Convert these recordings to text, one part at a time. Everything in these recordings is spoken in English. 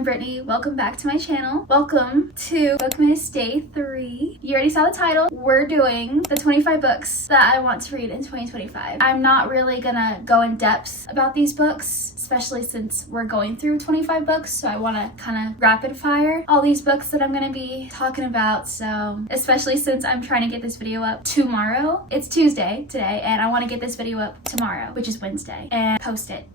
I'm Brittany. Welcome back to my channel. Welcome to Bookmas Day 3. You already saw the title. We're doing the 25 books that I want to read in 2025. I'm not really gonna go in depth about these books, especially since we're going through 25 books, so I want to kind of rapid fire all these books that I'm gonna be talking about. So especially since I'm trying to get this video up tomorrow. It's Tuesday today, and I want to get this video up tomorrow, which is Wednesday, and post it.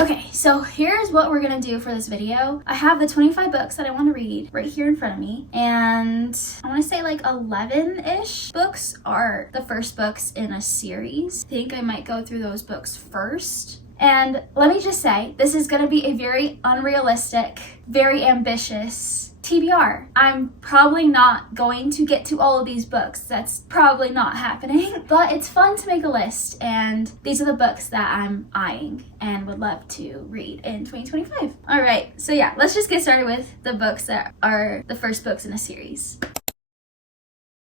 Okay, so here's what we're gonna do for this video. I have the 25 books that I want to read right here in front of me, and I want to say like 11-ish books are the first books in a series. I think I might go through those books first. And let me just say, this is gonna be a very unrealistic, very ambitious TBR. I'm probably not going to get to all of these books. That's probably not happening, but it's fun to make a list, and these are the books that I'm eyeing and would love to read in 2025. All right, so yeah, let's just get started with the books that are the first books in a series.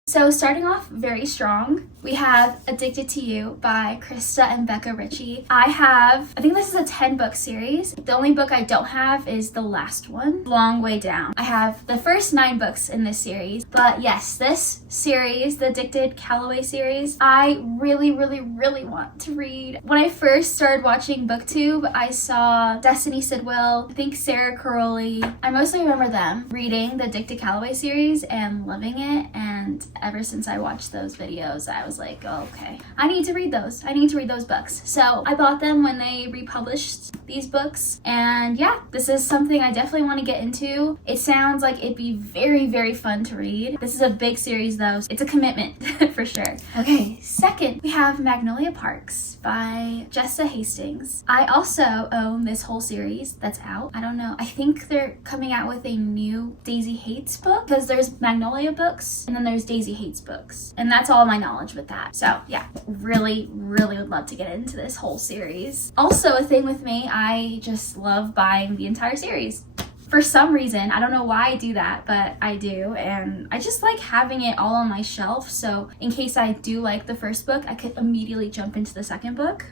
So starting off very strong, we have Addicted to You by Krista and Becca Ritchie. I think this is a 10-book series. The only book I don't have is the last one, Long Way Down. I have the first 9 books in this series, but yes, this series, the Addicted Calloway series, I really want to read. When I first started watching booktube, I saw Destiny Sidwell, I think Sarah Caroli. I mostly remember them reading the Addicted Calloway series and loving it, and ever since I watched those videos, I was like, oh, okay, I need to read those. I need to read those books. So I bought them when they republished these books, and yeah, this is something I definitely want to get into. It sounds like it'd be very fun to read. This is a big series though, so it's a commitment for sure. Okay, second, we have Magnolia Parks by Jessa Hastings. I also own this whole series that's out. I don't know, I think they're coming out with a new Daisy Hates book, because there's Magnolia books and then there's Daisy Hates books, and that's all my knowledge with that. So yeah, really would love to get into this whole series. Also, a thing with me, I just love buying the entire series. For some reason, I don't know why I do that, but I do, and I just like having it all on my shelf, so in case I do like the first book, I could immediately jump into the second book.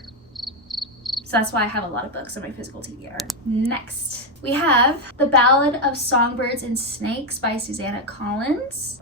So that's why I have a lot of books on my physical TBR. Next, we have The Ballad of Songbirds and Snakes by Suzanne Collins.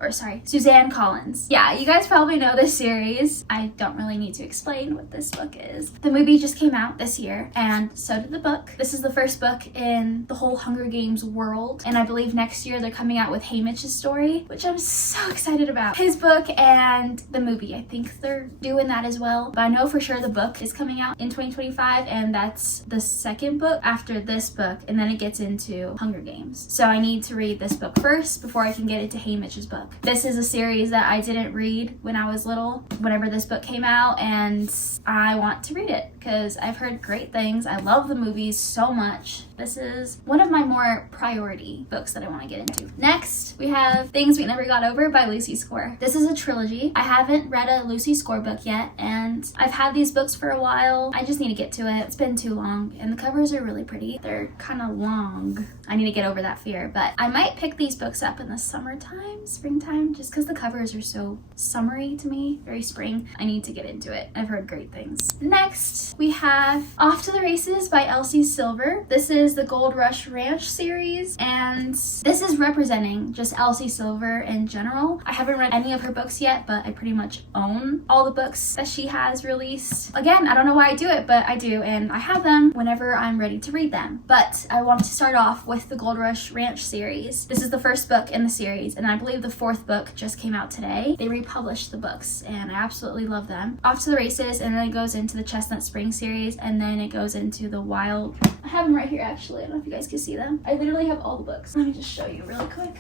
Yeah, you guys probably know this series. I don't really need to explain what this book is. The movie just came out this year, and so did the book. This is the first book in the whole Hunger Games world, and I believe next year they're coming out with Haymitch's story, which I'm so excited about. His book and the movie, I think they're doing that as well, but I know for sure the book is coming out in 2025, and that's the second book after this book, and then it gets into Hunger Games. So I need to read this book first before I can get into Haymitch's book. This is a series that I didn't read when I was little, whenever this book came out, and I want to read it because I've heard great things. I love the movies so much. This is one of my more priority books that I want to get into. Next, we have Things We Never Got Over by Lucy Score. This is a trilogy. I haven't read a Lucy Score book yet, and I've had these books for a while. I just need to get to it. It's been too long, and the covers are really pretty. They're kind of long. I need to get over that fear, but I might pick these books up in the summertime, springtime, just because the covers are so summery to me, very spring. I need to get into it. I've heard great things. Next, we have Off to the Races by Elsie Silver. This is the Gold Rush Ranch series, and this is representing just Elsie Silver in general. I haven't read any of her books yet, but I pretty much own all the books that she has released. Again, I don't know why I do it, but I do, and I have them whenever I'm ready to read them. But I want to start off with the Gold Rush Ranch series. This is the first book in the series, and I believe the 4th book just came out today. They republished the books, and I absolutely love them. Off to the Races, and then it goes into the Chestnut Spring series, and then it goes into the Wild. I have them right here actually. I don't know if you guys can see them. I literally have all the books. Let me just show you really quick.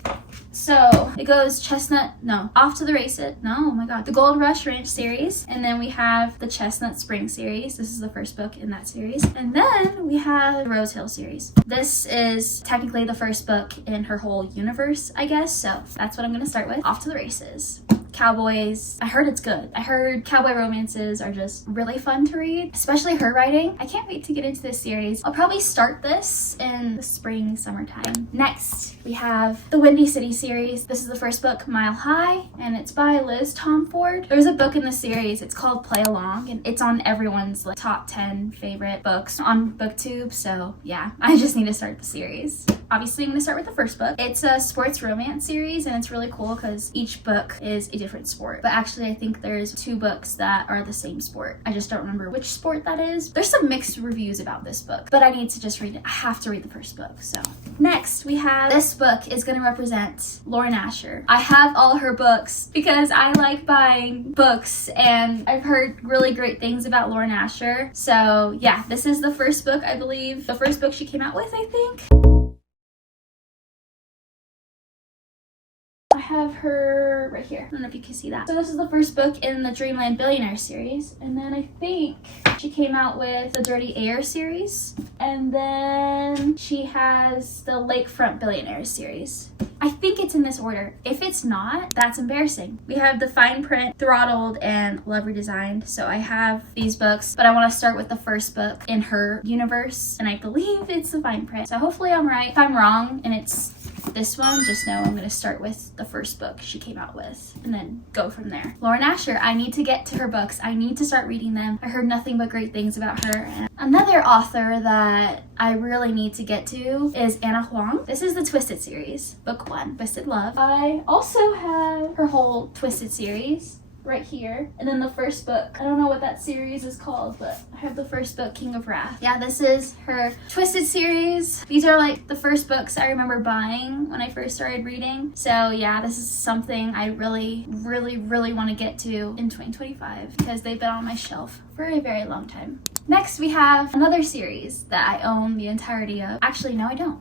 So it goes Off to the Races. Oh my god. The Gold Rush Ranch series, and then we have the Chestnut Spring series. This is the first book in that series, and then we have the Rose Hill series. This is technically the first book in her whole universe, I guess, so that's what I'm gonna start with. Off to the Races. cowboys. I heard it's good. I heard cowboy romances are just really fun to read, especially her writing. I can't wait to get into this series. I'll probably start this in the spring, summertime. Next, we have the Windy City series. This is the first book, Mile High, and it's by Liz Tomford. There's a book in the series, it's called Play Along, and it's on everyone's like top 10 favorite books on booktube. So yeah, I just need to start the series. Obviously, I'm gonna start with the first book. It's a sports romance series, and it's really cool because each book is a different sport. But actually, I think there's 2 books that are the same sport. I just don't remember which sport that is. There's some mixed reviews about this book, but I need to just read it. I have to read the first book. So next, we have this book is gonna represent Lauren Asher. I have all her books because I like buying books, and I've heard really great things about Lauren Asher. So yeah, this is the first book, I believe. The first book she came out with, I think. I have her right here. I don't know if you can see that. So this is the first book in the Dreamland Billionaire series. And then I think she came out with the Dirty Air series. And then she has the Lakefront Billionaires series. I think it's in this order. If it's not, that's embarrassing. We have the Fine Print, Throttled, and Love Redesigned. So I have these books, but I want to start with the first book in her universe. And I believe it's the Fine Print. So hopefully I'm right. If I'm wrong and it's this one, just know I'm going to start with the first book she came out with and then go from there. Lauren Asher, I need to get to her books. I need to start reading them. I heard nothing but great things about her. And another author that I really need to get to is Anna Huang. This is the Twisted series, book 1, Twisted Love. I also have her whole Twisted series right here, and then the first book, I don't know what that series is called, but I have the first book, King of Wrath. Yeah, this is her Twisted series. These are like the first books I remember buying when I first started reading. So yeah, this is something I really want to get to in 2025 because they've been on my shelf for a very long time. Next, we have another series that I own the entirety of. Actually, no, I don't.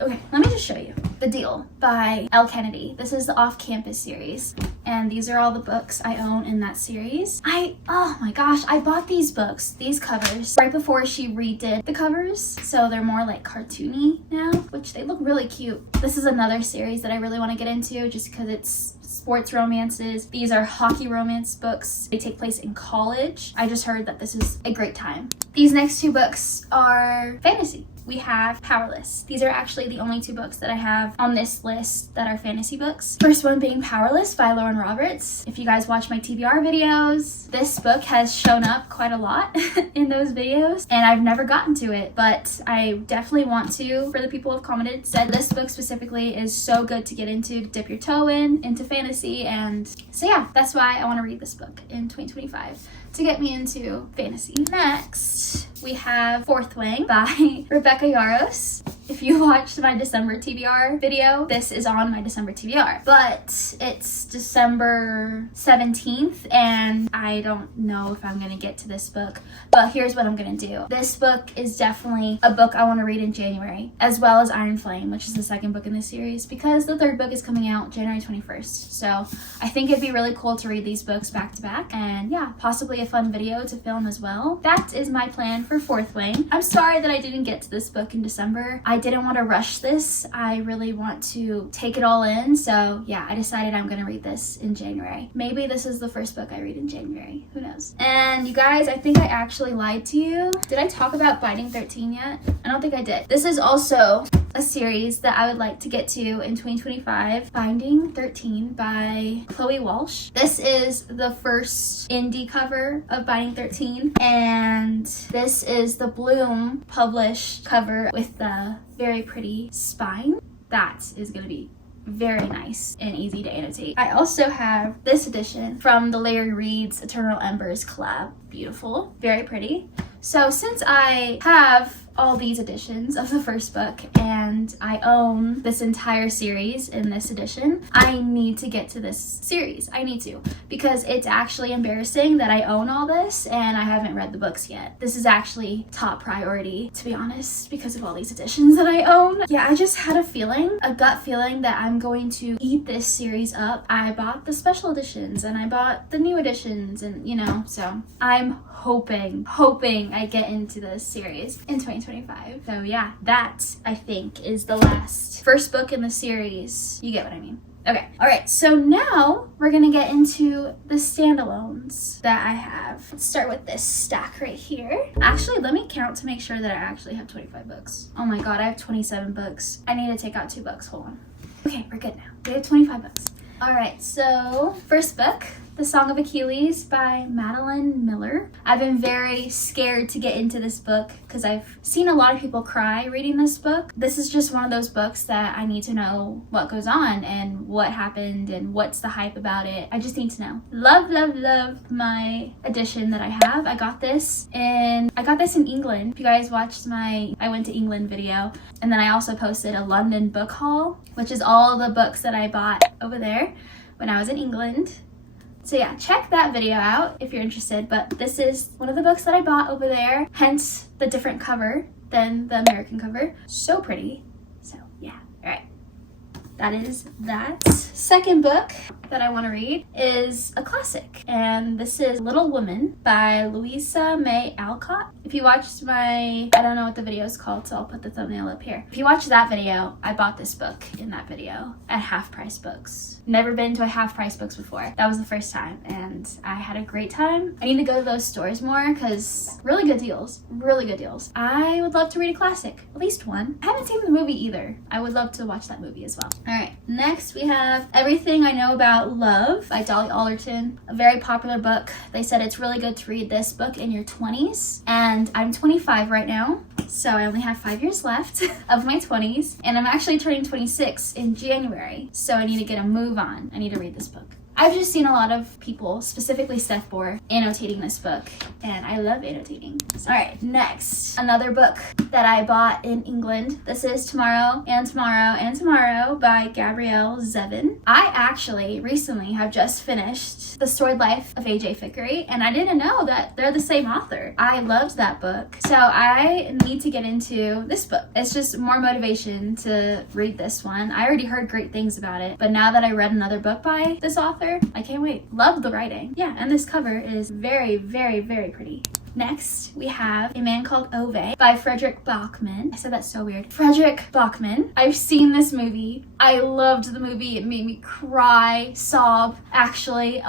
Okay, let me just show you. The Deal by Elle Kennedy. This is the Off-Campus series, and these are all the books I own in that series. Oh my gosh, I bought these books, these covers, right before she redid the covers, so they're more like cartoony now, which they look really cute. This is another series that I really want to get into just because it's sports romances. These are hockey romance books. They take place in college. I just heard that this is a great time. These next 2 books are fantasy. We have Powerless. These are actually the only 2 books that I have on this list that are fantasy books. First one being Powerless by Lauren Roberts. If you guys watch my TBR videos, this book has shown up quite a lot in those videos, and I've never gotten to it, but I definitely want to. For the people who have commented, said this book specifically is so good to get into, to dip your toe into fantasy, and so yeah, that's why I want to read this book in 2025 to get me into fantasy. Next, we have Fourth Wing by Rebecca Yarros. If you watched my December TBR video, this is on my December TBR, but it's December 17th, and I don't know if I'm gonna get to this book, but here's what I'm gonna do. This book is definitely a book I want to read in January, as well as Iron Flame, which is the second book in this series, because the third book is coming out January 21st. So I think it'd be really cool to read these books back to back, and yeah, possibly a fun video to film as well. That is my plan for Fourth Wing. I'm sorry that I didn't get to this book in December. I didn't want to rush this. I really want to take it all in. So yeah, I decided I'm gonna read this in January. Maybe this is the first book I read in January. Who knows? And you guys, I think I actually lied to you. Did I talk about Binding 13 yet? I don't think I did. This is also a series that I would like to get to in 2025. Binding 13 by Chloe Walsh. This is the first indie cover of Binding 13, and this is the Bloom published cover with the very pretty spine. That is going to be very nice and easy to annotate. I also have this edition from the Larry Reed's Eternal Embers collab. Beautiful, very pretty. So since I have all these editions of the first book and I own this entire series in this edition, I need to get to this series. I need to, because it's actually embarrassing that I own all this and I haven't read the books yet. This is actually top priority, to be honest, because of all these editions that I own. Yeah, I just had a gut feeling that I'm going to eat this series up. I bought the special editions and I bought the new editions, and you know, so I'm hoping I get into this series in 2025. So yeah, that I think is the last first book in the series. You get what I mean. Okay, all right, so now we're gonna get into the standalones that I have. Let's start with this stack right here. Actually, let me count to make sure that I actually have 25 books. Oh my god, I have 27 books. I need to take out 2 books, hold on. Okay, we're good now. We have 25 books. All right, so first book, The Song of Achilles by Madeline Miller. I've been very scared to get into this book because I've seen a lot of people cry reading this book. This is just one of those books that I need to know what goes on and what happened and what's the hype about it. I just need to know. Love, love, love my edition that I have. I got this in England. If you guys watched my I went to England video, and then I also posted a London book haul, which is all the books that I bought over there when I was in England. So yeah, check that video out if you're interested, but this is one of the books that I bought over there, hence the different cover than the American cover. So pretty. So yeah, all right. That is that. Second book that I want to read is a classic, and this is Little Women by Louisa May Alcott. If you watched my, I don't know what the video is called, so I'll put the thumbnail up here. If you watched that video, I bought this book in that video at Half Price Books. Never been to a Half Price Books before. That was the first time, and I had a great time. I need to go to those stores more because really good deals, really good deals. I would love to read a classic, at least one. I haven't seen the movie either. I would love to watch that movie as well. All right, next we have Everything I Know About Love by Dolly Alderton, a very popular book. They said it's really good to read this book in your 20s, and I'm 25 right now, so I only have 5 years left of my 20s, and I'm actually turning 26 in January, so I need to get a move on. I need to read this book. I've just seen a lot of people, specifically Steph Bohr, annotating this book, and I love annotating. All right, next, another book that I bought in England. This is Tomorrow and Tomorrow and Tomorrow by Gabrielle Zevin. I actually recently have just finished The Storied Life of A.J. Fickery, and I didn't know that they're the same author. I loved that book, so I need to get into this book. It's just more motivation to read this one. I already heard great things about it, but now that I read another book by this author, I can't wait. Love the writing. Yeah, and this cover is very, very, very pretty. Next, we have A Man Called Ove by Frederick Bachman. I said that so weird. Frederick Bachman. I've seen this movie. I loved the movie. It made me cry, sob, actually.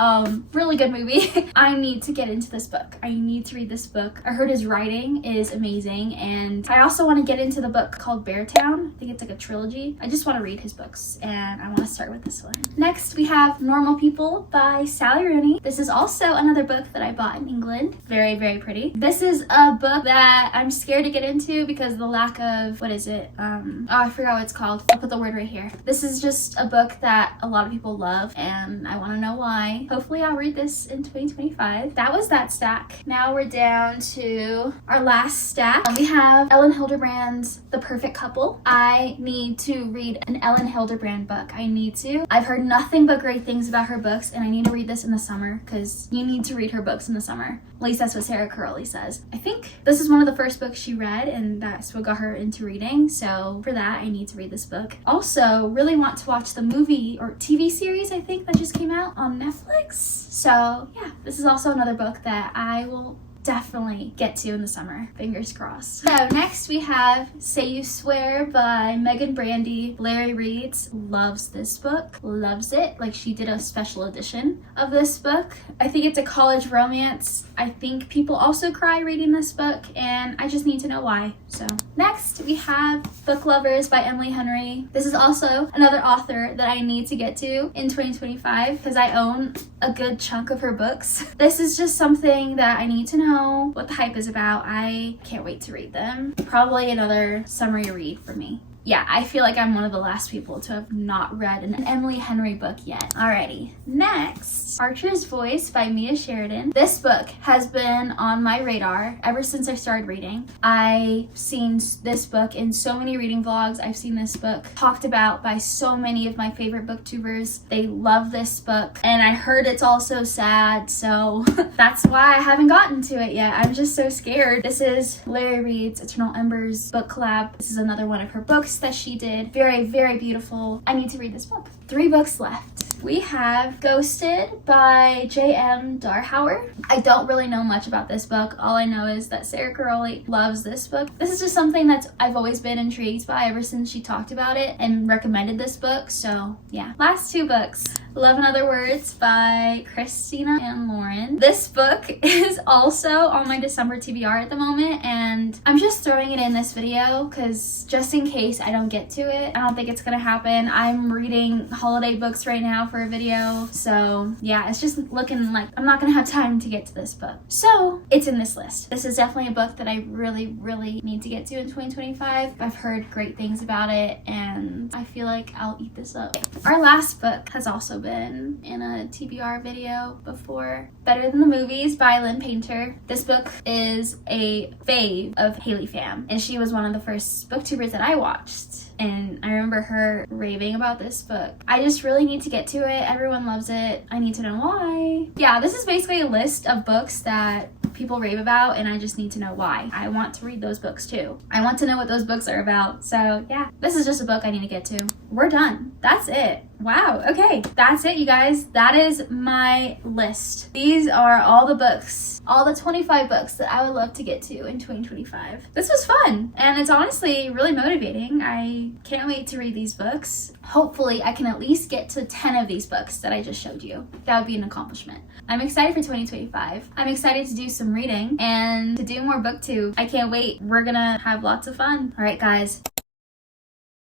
Really good movie. I need to get into this book. I need to read this book. I heard his writing is amazing, and I also want to get into the book called Beartown. I think it's like a trilogy. I just want to read his books, and I want to start with this one. Next, we have Normal People by Sally Rooney. This is also another book that I bought in England. Very, very pretty. This is a book that I'm scared to get into because the lack of, what is it? I forgot what it's called. I'll put the word right here. This is just a book that a lot of people love, and I want to know why. Hopefully I'll read this in 2025. That was that stack. Now we're down to our last stack. We have Ellen Hilderbrand's The Perfect Couple. I need to read an Ellen Hilderbrand book. I need to. I've heard nothing but great things about her books, and I need to read this in the summer because you need to read her books in the summer. At least that's what Sarah Curley says. I think this is one of the first books she read, and that's what got her into reading. So for that, I need to read this book. Also, really want to watch the movie or TV series, I think, that just came out on Netflix. So yeah, this is also another book that I will definitely get to in the summer. Fingers crossed. So next we have Say You Swear by Megan Brandy. Larry Reeds loves this book. Loves it. Like, she did a special edition of this book. I think it's a college romance. I think people also cry reading this book, and I just need to know why. So next we have Book Lovers by Emily Henry. This is also another author that I need to get to in 2025 because I own a good chunk of her books. This is just something that I need to know what the hype is about. I can't wait to read them. Probably another summery read for me. Yeah, I feel like I'm one of the last people to have not read an Emily Henry book yet. Alrighty, next, Archer's Voice by Mia Sheridan. This book has been on my radar ever since I started reading. I've seen this book in so many reading vlogs. I've seen this book talked about by so many of my favorite booktubers. They love this book, and I heard it's also sad, so that's why I haven't gotten to it yet. I'm just so scared. This is Larry Reed's Eternal Embers book collab. This is another one of her books that she did. Very, very beautiful. I need to read this book. 3 books left. we have Ghosted by J.M. Darhauer. I don't really know much about this book. All I know is that Sarah Caroli loves this book. This is just something that I've always been intrigued by ever since she talked about it and recommended this book. So yeah. Last two books. Love and Other Words by Christina and Lauren. This book is also on my December TBR at the moment, and I'm just throwing it in this video because just in case I don't get to it. I don't think it's gonna happen. I'm reading holiday books right now for a video, so yeah, it's just looking like I'm not gonna have time to get to this book. So it's in this list. This is definitely a book that I really need to get to in 2025. I've heard great things about it, and I feel like I'll eat this up. Our last book has also been in a TBR video before. Better Than the Movies by Lynn Painter. This book is a fave of Haley Pham, and she was one of the first booktubers that I watched. And I remember her raving about this book. I just really need to get to it. Everyone loves it. I need to know why. Yeah, this is basically a list of books that people rave about, and I just need to know why. I want to read those books too. I want to know what those books are about. So yeah, this is just a book I need to get to. We're done. That's it. Wow, okay, that's it, you guys. That is my list. These are all the books, all the 25 books that I would love to get to in 2025. This was fun, and it's honestly really motivating. I can't wait to read these books. Hopefully, I can at least get to 10 of these books that I just showed you. That would be an accomplishment. I'm excited for 2025. I'm excited to do some reading and to do more booktube. I can't wait. We're gonna have lots of fun. All right, guys.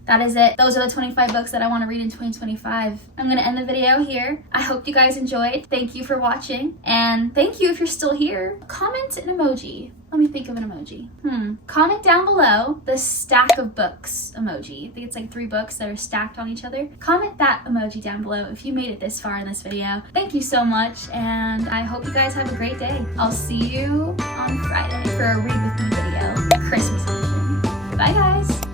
That is it. Those are the 25 books that I want to read in 2025. I'm going to end the video here. I hope you guys enjoyed. Thank you for watching. And thank you if you're still here. Comment an emoji. Let me think of an emoji. Comment down below the stack of books emoji. I think it's like 3 books that are stacked on each other. Comment that emoji down below if you made it this far in this video. Thank you so much, and I hope you guys have a great day. I'll see you on Friday for a Read With Me video, Christmas edition. Bye, guys.